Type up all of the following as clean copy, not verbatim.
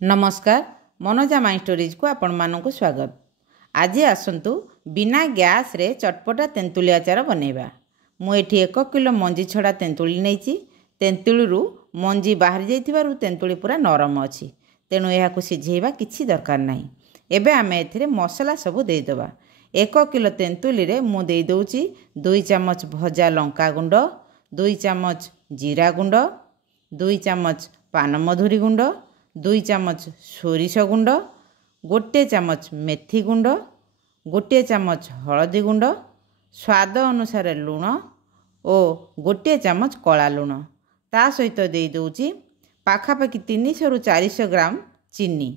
नमस्कार Manoja my stories को आपण मानक स्वागत। आज आसतु बिना गैस रे चटपटा तेंतुली आचार बनैबा। मुझे 1 किलो मंजी छड़ा तेंतुली नहीं। तेंतुली मंजी बाहरी जाइथिबारु तेंतुली पूरा नरम अच्छी, तेणु यह सिझेबा किछि दरकार नहीं। एबे आमे एथिरे मसला सबु देदेबा। 1 किलो तेंतुली रे मु देई दउची 2 चम्मच भजा लंका गुंड, 2 चम्मच जीरा गुंड, 2 चम्मच पानमधुरी गुंड, 2 चम्मच सोरिष गुंड, 1 चम्मच मेथी गुंड, 1 चम्मच हलदी गुंड, स्वाद अनुसार लुण और 1 चम्मच कला लुण। ता सहित दे दूची पाखापाखि 300 ରୁ 400 ग्राम चीनी।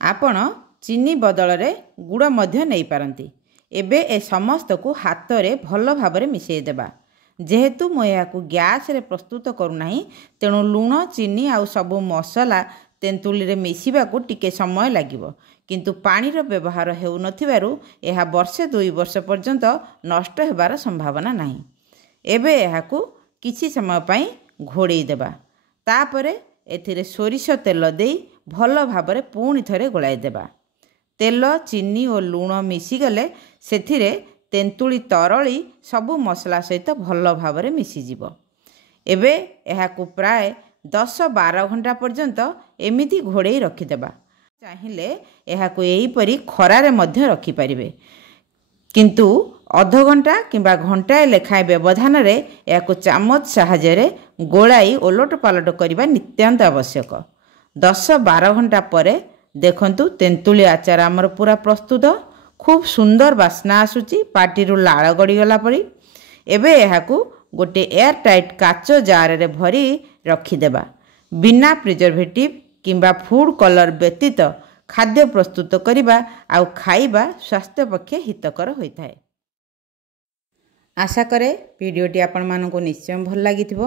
आपण चीनी बदल रे गुड़ मध्य नहीं पारंती। एबे ए समस्त को हाथ रे भल भाबरे मिसई देबा। जेहेतु मु याकू गैस रे प्रस्तुत करूना, तेणु लुण चीनी आउ सबु मसला तेंतुली रे मिसिबा को टिके समय लागिबो, किंतु पानी रो व्यवहार हेउ नथिबारु एहा वर्षे 2 वर्ष पर्यंत नष्ट हेबार संभावना नाही। एबे एहाकू किछि समय पई घोड़ेई देबा। तापरे एथिरे सोरिष तेल देई भल भाबरे पुणी थरे गोळाई देबा। तेल चीनी और लुण मिसी गले सेथिरे तेंतुली तरली सबु मसला सहित भल भाबरे मिसी जिवो। एबे एहाकू प्राय 10-12 घंटा पर्यंत एमिति घोड़ेई रखिदेबा। चाहिए एहाकू एहीपरि खरारे मध्य रखि परिबे, किंतु अध घंटा किंबा घंटाए लेखाए व्यवधान रे एहाकू चामच साहाय्य गोलाई ओलट पालट करबा नित्यांत आवश्यक। 10-12 घंटा परे देखंतु तेंतुली आचार आमर पूरा प्रस्तुत। खूब सुंदर बास्ना आसुची, पाटिरु लाळ गड़ीगला परी। एबे एहाकू गोटे एयर टाइट काच जार रे भरी रखिदेबा। बिना प्रिजर्वेटिव किंबा फूड कलर व्यतीत खाद्य प्रस्तुत करिबा आउ खाइबा स्वास्थ्य पक्षे हितकर होइथाय। आशा करे वीडियोटी आपण मानकु निश्चय भल लागिथिबो।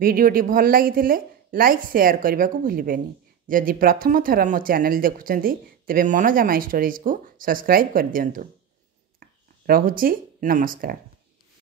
वीडियोटी भल लागिथिले लाइक शेयर करबा को भूलिबेनी। जदि प्रथम थर मो चैनल देखुचंती तेबे मनोजा माई स्टोरीज को सब्सक्राइब कर दियंतु। रहुची नमस्कार।